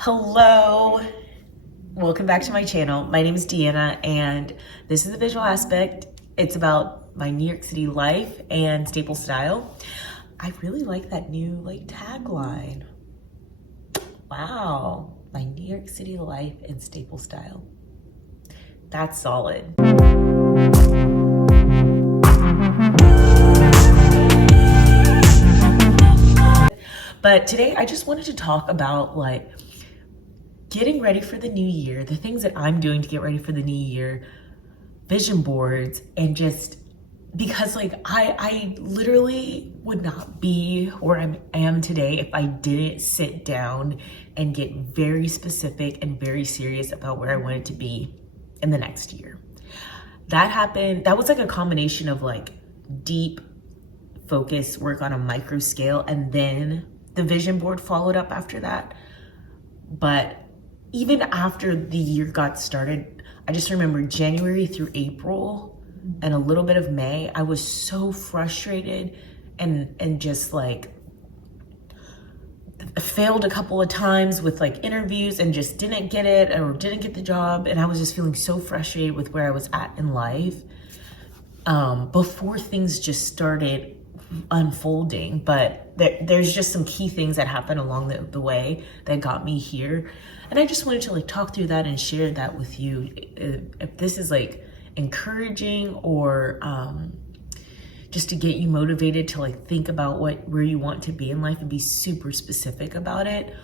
Hello, welcome back to my channel. My name is Deanna and this is the visual aspect. It's about my New York City life and staple style. I really like that new tagline. Wow, my New York City life and staple style. That's solid. But today I just wanted to talk about getting ready for the new year, the things that I'm doing to get ready for the new year, vision boards, and just because I literally would not be where I am today if I didn't sit down and get very specific and very serious about where I wanted to be in the next year. That happened, that was a combination of deep focus work on a micro scale, and then the vision board followed up after that. But even after the year got started, I just remember January through April and a little bit of May, I was so frustrated and just failed a couple of times with interviews and just didn't get it or didn't get the job. And I was just feeling so frustrated with where I was at in life before things just started unfolding. But there's just some key things that happened along the way that got me here, and I just wanted to talk through that and share that with you. If this is encouraging or just to get you motivated to think about where you want to be in life and be super specific about it.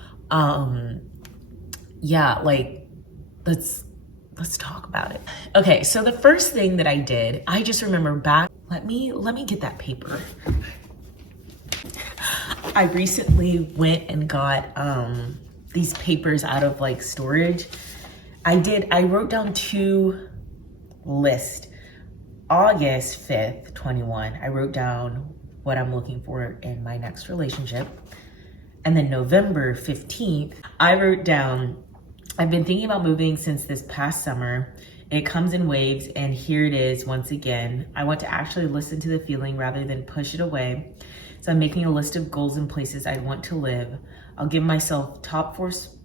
Yeah, let's talk about it. Okay, so the first thing that I did, I just remember back, let me get that paper. I recently went and got these papers out of storage. I wrote down two lists. August 5th, 21, I wrote down what I'm looking for in my next relationship. And then November 15th, I wrote down, I've been thinking about moving since this past summer. It comes in waves, and here it is once again. I want to actually listen to the feeling rather than push it away. So I'm making a list of goals and places I want to live. I'll give myself top four spots.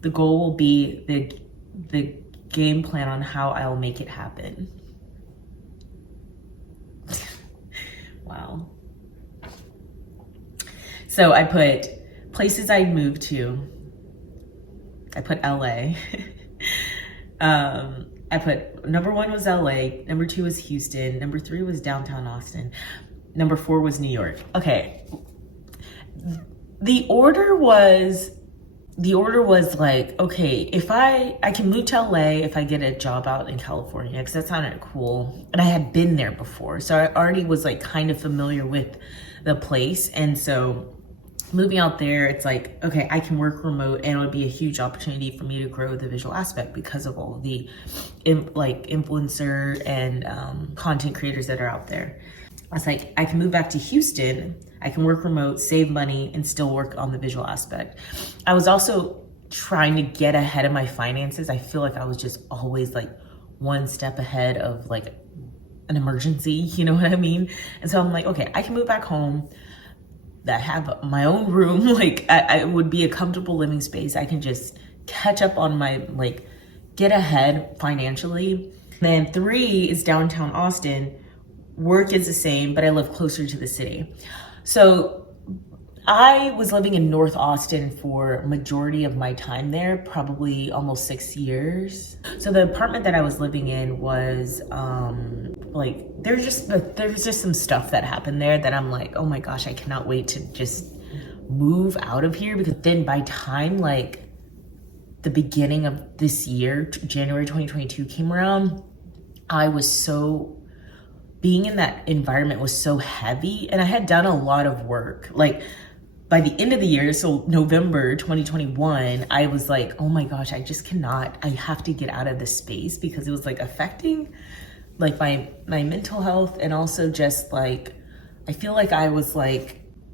The goal will be the game plan on how I'll make it happen. Wow. So I put places I'd move to. I put LA. I put number 1 was LA, number 2 was Houston, number 3 was downtown Austin, number 4 was New York. Okay. The order was okay, if I can move to LA if I get a job out in California, because that sounded cool. And I had been there before, so I already was kind of familiar with the place. And so moving out there, it's okay, I can work remote, and it would be a huge opportunity for me to grow the visual aspect because of all the influencer and content creators that are out there. I was I can move back to Houston, I can work remote, save money, and still work on the visual aspect. I was also trying to get ahead of my finances. I feel I was just always one step ahead of an emergency, you know what I mean? And so I'm okay, I can move back home, that have my own room, I would be a comfortable living space. I can just catch up on my, get ahead financially. Then 3 is downtown Austin. Work is the same, but I live closer to the city. So I was living in North Austin for majority of my time there, probably almost 6 years. So the apartment that I was living in was there's just some stuff that happened there that I'm oh my gosh, I cannot wait to just move out of here. Because then by time the beginning of this year, January 2022 came around, I was being in that environment was so heavy, and I had done a lot of work. By the end of the year, so November 2021, I was oh my gosh, I just cannot, I have to get out of this space, because it was affecting my mental health, and also just I feel I was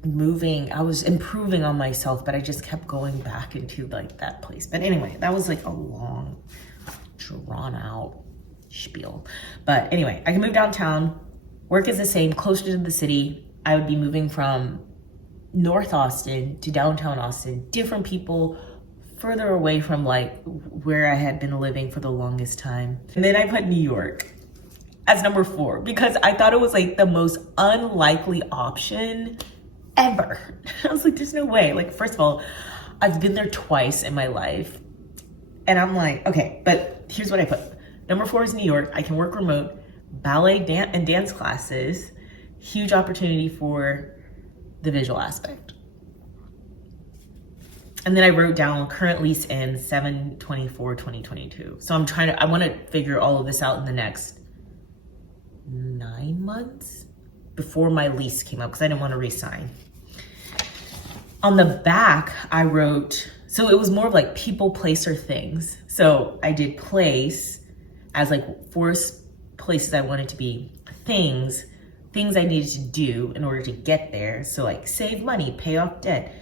moving, I was improving on myself, but I just kept going back into that place. But anyway, that was a long, drawn out spiel. But anyway, I can move downtown, work is the same, closer to the city. I would be moving from North Austin to downtown Austin, different people further away from like where I had been living for the longest time. And then I put New York as number 4 because I thought it was like the most unlikely option ever. I was like, there's no way. Like, first of all, I've been there twice in my life. And I'm like, okay, but here's what I put. Number 4 is New York. I can work remote, ballet and dance classes, huge opportunity for the visual aspect. And then I wrote down current lease ends 7/24/2022. So I want to figure all of this out in the next 9 months before my lease came up because I didn't want to resign. On the back, I wrote, so it was more of like people, place, or things. So I did place as like 4 places I wanted to be, things I needed to do in order to get there. So like save money, pay off debt,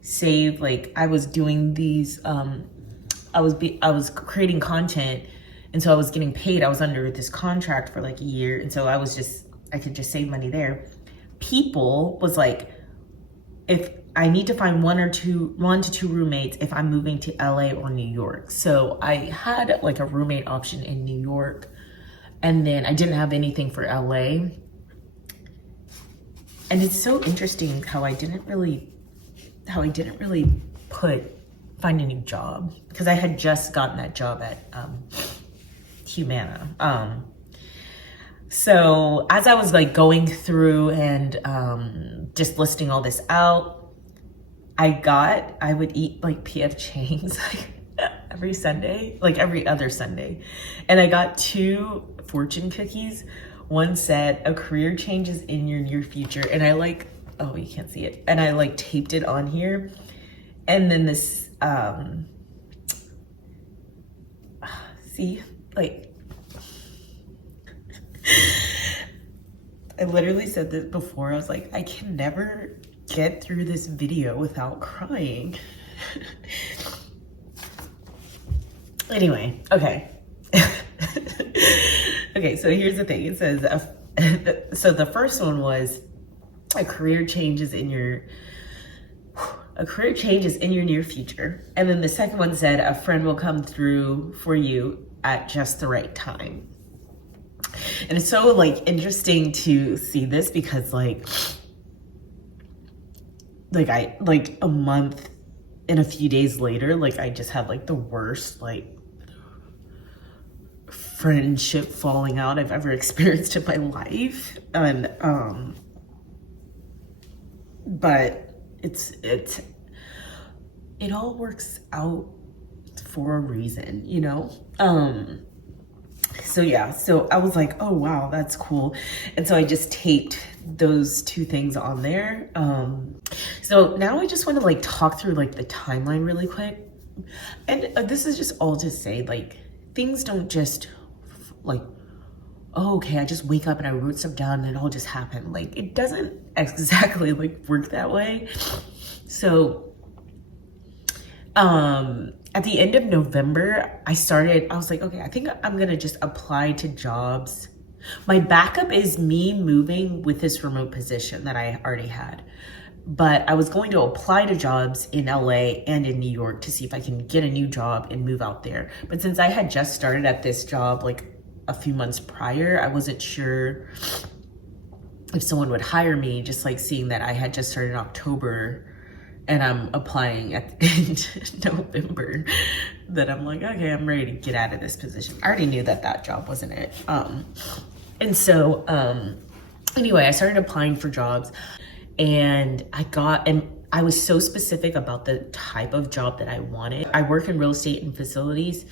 save, like I was doing these, I was creating content, and so I was getting paid. I was under this contract for like a year, and so I could just save money there. People was like, if I need to find 1 to 2 roommates if I'm moving to LA or New York. So I had like a roommate option in New York, and then I didn't have anything for LA. And it's so interesting how I didn't really put find a new job because I had just gotten that job at Humana. So as I was like going through and just listing all this out, I would eat like PF Chang's like every Sunday, like every other Sunday. And I got 2 fortune cookies. One said, "A career changes in your near future." And I like, oh, you can't see it. And I like taped it on here. And then this, see, like, I literally said this before. I was like, I can never get through this video without crying. Anyway, okay. Okay, so here's the thing. It says, so the first one was a career changes in your near future. And then the second one said, a friend will come through for you at just the right time. And it's so like interesting to see this because like a month and a few days later, like I just had like the worst like friendship falling out I've ever experienced in my life. And but it all works out for a reason, you know? So yeah, so I was like, oh wow, that's cool. And so I just taped those 2 things on there. So now I just want to like talk through like the timeline really quick. And this is just all to say, like, things don't just like, oh, okay, I just wake up and I wrote stuff down and it all just happened. Like, it doesn't exactly like work that way. So, at the end of November, I was like, okay, I think I'm gonna just apply to jobs. My backup is me moving with this remote position that I already had. But I was going to apply to jobs in LA and in New York to see if I can get a new job and move out there. But since I had just started at this job like a few months prior, I wasn't sure if someone would hire me, just like seeing that I had just started in October and I'm applying at the end of November, that I'm like, okay, I'm ready to get out of this position. I already knew that job wasn't it. And so anyway, I started applying for jobs, and I was so specific about the type of job that I wanted. I work in real estate and facilities.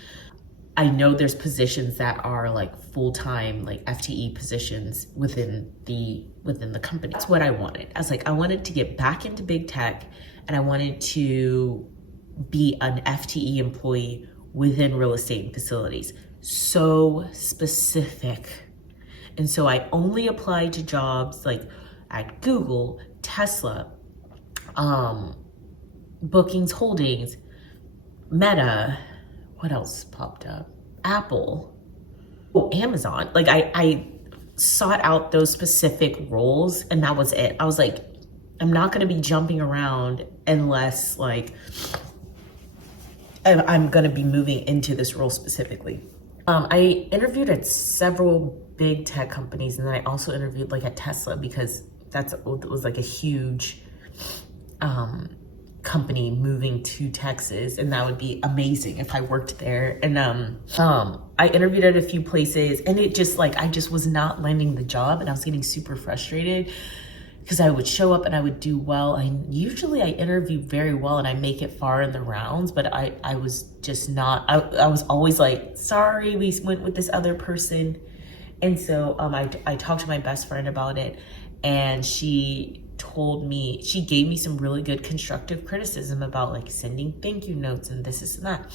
I know there's positions that are like full-time, like FTE positions within the company. That's what I wanted. I was like, I wanted to get back into big tech, and I wanted to be an FTE employee within real estate and facilities. So specific. And so I only applied to jobs like at Google, Tesla, Bookings Holdings, Meta, what else popped up? Apple, Amazon. Like I sought out those specific roles, and that was it. I was like, I'm not going to be jumping around unless like I'm going to be moving into this role specifically. I interviewed at several big tech companies, and then I also interviewed like at Tesla, because it was like a huge company moving to Texas, and that would be amazing if I worked there. And I interviewed at a few places, and it just like I just was not landing the job, and I was getting super frustrated because I would show up and I would do well. I interview very well and I make it far in the rounds, but I was just not, I was always like, sorry, we went with this other person. And so I talked to my best friend about it, and she gave me some really good constructive criticism about like sending thank you notes and this and that,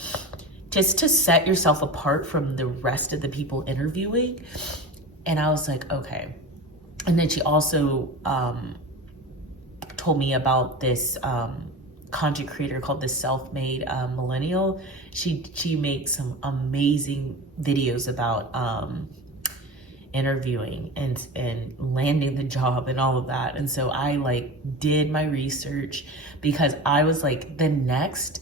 just to set yourself apart from the rest of the people interviewing. And I was like, okay. And then she also told me about this content creator called the Self-Made Millennial. She makes some amazing videos about interviewing and landing the job and all of that. And so I like did my research, because I was like, the next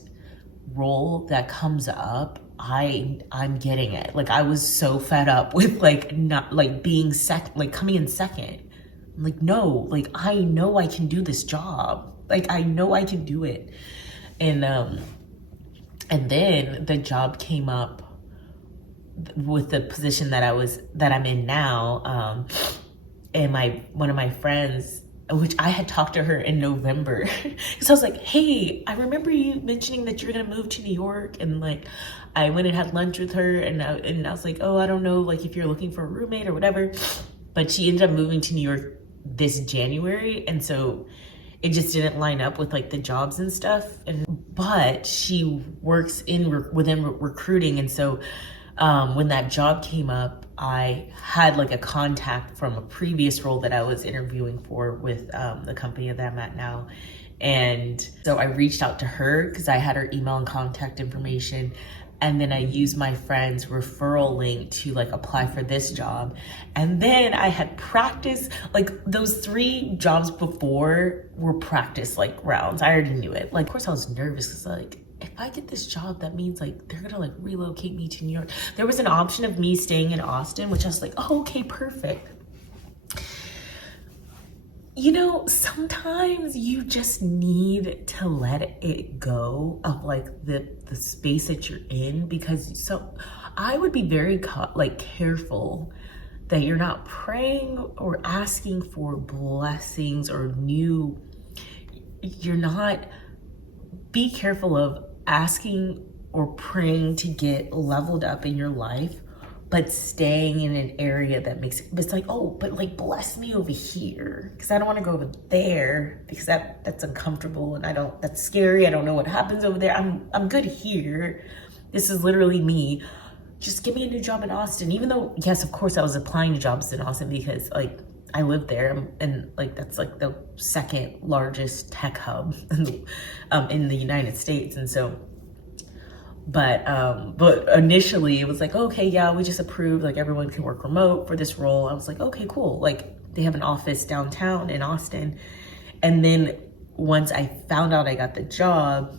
role that comes up, I'm getting it. Like, I was so fed up with like not like being coming in second. I'm like, no, like I know I can do this job. Like I know I can do it. And then the job came up with the position that I'm in now. And one of my friends, which I had talked to her in November, because I was like, hey, I remember you mentioning that you're gonna move to New York, and like I went and had lunch with her, and I was like, oh, I don't know, like if you're looking for a roommate or whatever. But she ended up moving to New York this January, and so it just didn't line up with like the jobs and stuff. But she works within recruiting, and so when that job came up, I had like a contact from a previous role that I was interviewing for with the company that I'm at now. And so I reached out to her because I had her email and contact information. And then I used my friend's referral link to like apply for this job. And then I had practice, like those 3 jobs before were practice like rounds. I already knew it. Like, of course I was nervous because like, if I get this job, that means like they're gonna like relocate me to New York. There was an option of me staying in Austin, which I was like, oh, okay, perfect. You know, sometimes you just need to let it go of like the space that you're in, because so I would be very careful that you're not praying or asking for blessings or be careful of asking or praying to get leveled up in your life, but staying in an area that makes it's like, oh, but like bless me over here, because I don't want to go over there because that's uncomfortable and that's scary. I don't know what happens over there. I'm good here. This is literally me. Just give me a new job in Austin. Even though, yes, of course I was applying to jobs in Austin because like I live there, and like that's like the second largest tech hub in the United States. And so but initially it was like, okay, yeah, we just approved, like everyone can work remote for this role. I was like, okay, cool. Like they have an office downtown in Austin. And then once I found out I got the job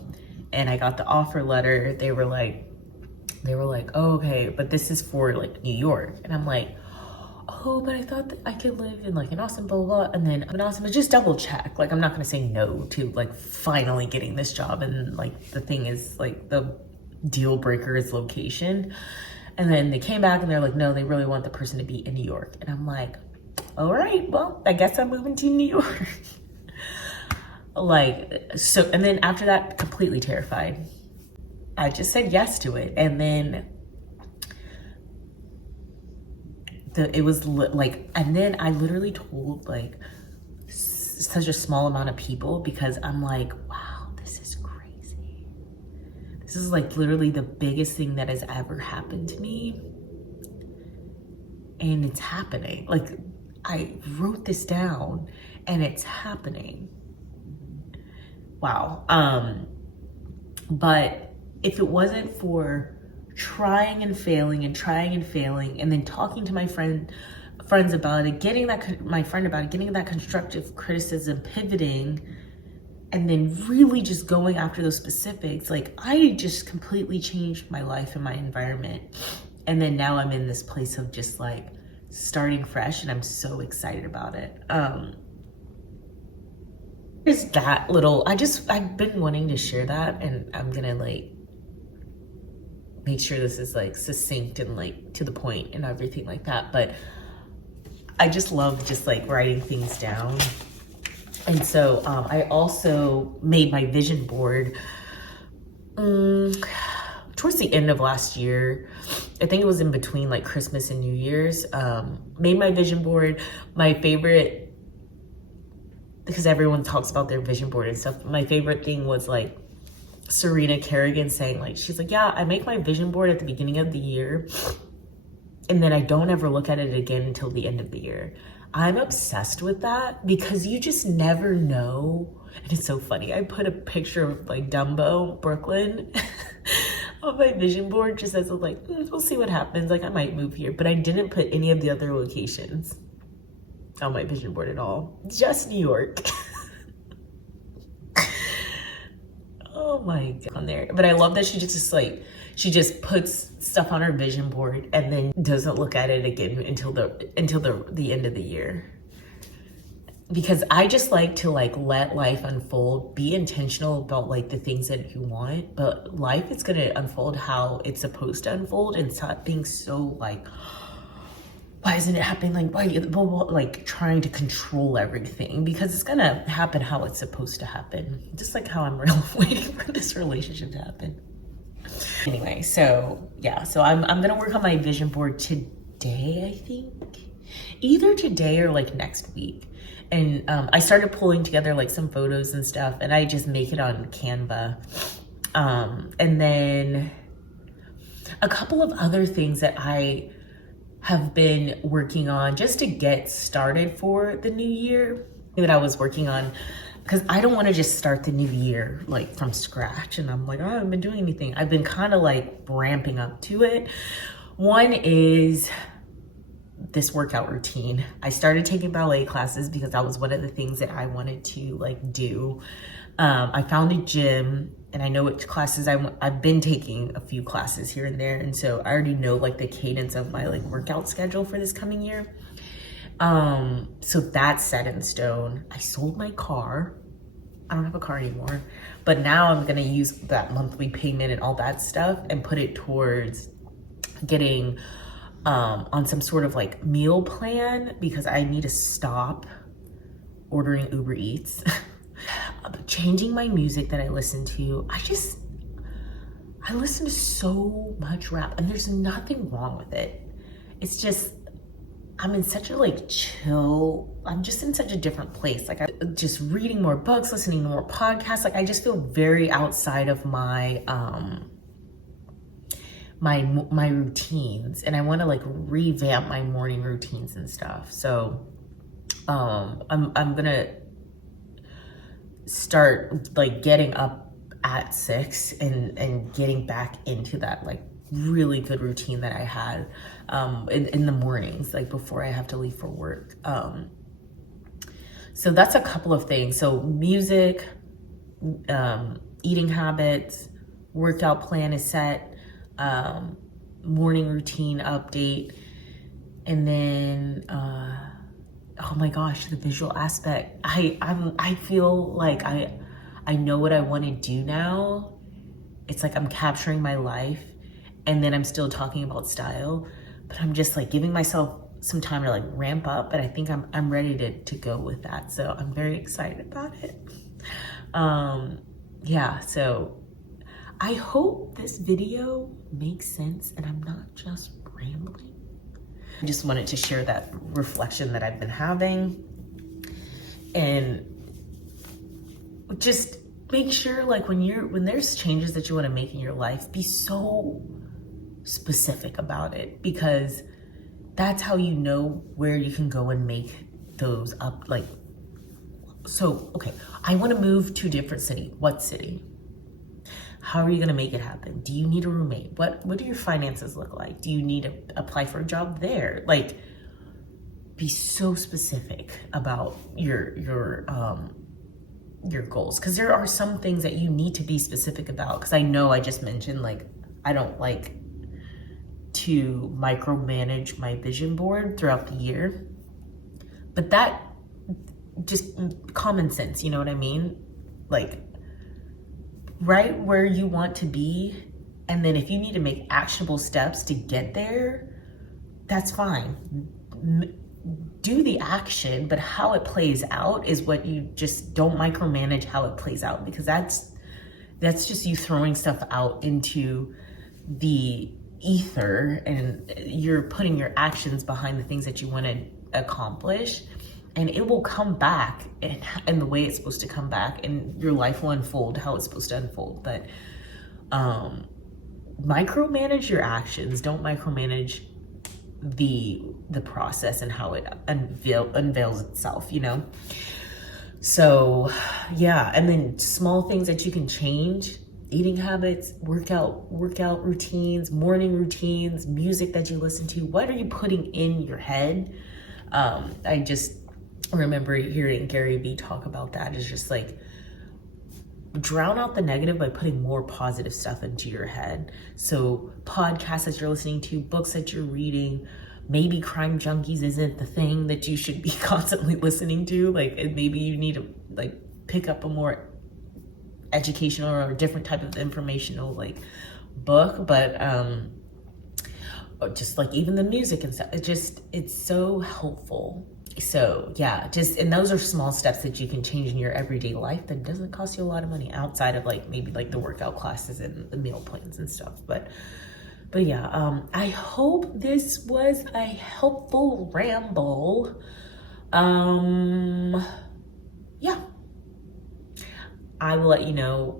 and I got the offer letter, they were like, oh, okay, but this is for like New York. And I'm like, oh, but I thought that I could live in like in Austin, blah, blah, blah. And then in Austin, but just double check. Like, I'm not gonna say no to like finally getting this job. And like, the thing is like the deal breaker is location. And then they came back and they're like, no, they really want the person to be in New York. And I'm like, all right, well, I guess I'm moving to New York. So, and then after that, completely terrified. I just said yes to it. And then and then I literally told like such a small amount of people, because I'm like, wow, this is crazy. This is like literally the biggest thing that has ever happened to me. And it's happening. Like, I wrote this down and it's happening. Wow. But if it wasn't for trying and failing and then talking to my friend friends about it, my friend about it, getting that constructive criticism, pivoting, and then really just going after those specifics. Like, I just completely changed my life and my environment. And then now I'm in this place of just like starting fresh, and I'm so excited about it. Is that little, I've been wanting to share that, and I'm gonna like make sure this is like succinct and like to the point and everything like that. But I just love just like writing things down. And so I also made my vision board towards the end of last year. I think it was in between like Christmas and New Year's. Made my vision board. My favorite, because everyone talks about their vision board and stuff, my favorite thing was like Serena Kerrigan saying, like, she's like, yeah, I make my vision board at the beginning of the year, and then I don't ever look at it again until the end of the year. I'm obsessed with that because you just never know. And it's so funny. I put a picture of like Dumbo, Brooklyn on my vision board just as like, we'll see what happens. Like, I might move here, but I didn't put any of the other locations on my vision board at all. Just New York. Oh my God, on there. But I love that she just puts stuff on her vision board and then doesn't look at it again until the end of the year. Because I just like to like let life unfold, be intentional about like the things that you want, but life is gonna unfold how it's supposed to unfold, and stop being so like, why isn't it happening? Like, why, like trying to control everything, because it's gonna happen how it's supposed to happen. Just like how I'm waiting for this relationship to happen. Anyway, so yeah, so I'm gonna work on my vision board today, I think. Either today or like next week. And I started pulling together like some photos and stuff, and I just make it on Canva. And then a couple of other things that I have been working on just to get started for the new year, that I was working on, because I don't want to just start the new year like from scratch and I'm like, oh, I haven't been doing anything. I've been kind of like ramping up to it. One is this workout routine. I started taking ballet classes because that was one of the things that I wanted to like do. I found a gym, and I know which classes I've been taking a few classes here and there, and so I already know like the cadence of my like workout schedule for this coming year. So that's set in stone. I sold my car. I don't have a car anymore, but now I'm gonna use that monthly payment and all that stuff and put it towards getting on some sort of like meal plan, because I need to stop ordering Uber Eats. Changing my music that I listen to. I listen to so much rap, and there's nothing wrong with it. It's just, I'm in such a like chill, I'm just in such a different place. Like, I'm just reading more books, listening to more podcasts. Like, I just feel very outside of my my routines, and I want to like revamp my morning routines and stuff. So I'm gonna start like getting up at 6 and getting back into that like really good routine that I had in the mornings, like before I have to leave for work. So that's a couple of things. So music, eating habits, workout plan is set, morning routine update, and then oh my gosh, the visual aspect. I feel like I know what I want to do now. It's like I'm capturing my life, and then I'm still talking about style, but I'm just like giving myself some time to like ramp up, and I think I'm ready to go with that. So I'm very excited about it. Yeah, so I hope this video makes sense and I'm not just rambling. I just wanted to share that reflection that I've been having, and just make sure like when there's changes that you want to make in your life, be so specific about it, because that's how you know where you can go and make those up. Like, so, okay, I want to move to a different city. What city? How are you going to make it happen? Do you need a roommate? What do your finances look like? Do you need to apply for a job there? Like, be so specific about your goals, because there are some things that you need to be specific about. Because I know I just mentioned, like, I don't like to micromanage my vision board throughout the year, but that just common sense, you know what I mean? Like, right where you want to be, and then if you need to make actionable steps to get there, that's fine. Do the action, but how it plays out is what you just don't micromanage how it plays out, because that's just you throwing stuff out into the ether, and you're putting your actions behind the things that you want to accomplish, and it will come back in the way it's supposed to come back, and your life will unfold how it's supposed to unfold. But micromanage your actions. Don't micromanage the process and how it unveils itself, you know? So yeah, and then small things that you can change: eating habits, workout routines, morning routines, music that you listen to. What are you putting in your head? I just remember hearing Gary Vee talk about that. It's just like, drown out the negative by putting more positive stuff into your head. So podcasts that you're listening to, books that you're reading, maybe Crime Junkies isn't the thing that you should be constantly listening to. Like, maybe you need to like pick up a more educational or a different type of informational like book. But just like even the music and stuff, it's so helpful. So yeah, and those are small steps that you can change in your everyday life that doesn't cost you a lot of money, outside of like maybe like the workout classes and the meal plans and stuff. But yeah, I hope this was a helpful ramble. Yeah, I will let you know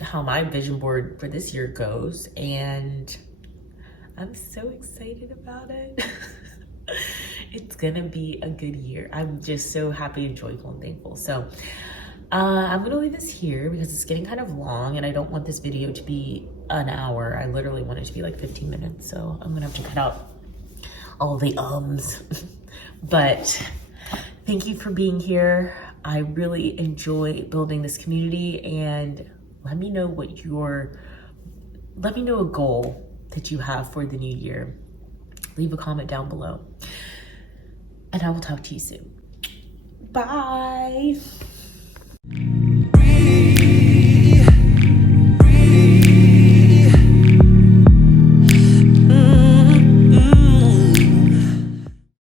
how my vision board for this year goes, and I'm so excited about it. It's gonna be a good year. I'm just so happy and joyful and thankful. So I'm gonna leave this here because it's getting kind of long, and I don't want this video to be an hour. I literally want it to be like 15 minutes. So I'm gonna have to cut out all the ums. But thank you for being here. I really enjoy building this community, and let me know a goal that you have for the new year. Leave a comment down below, and I will talk to you soon. Bye.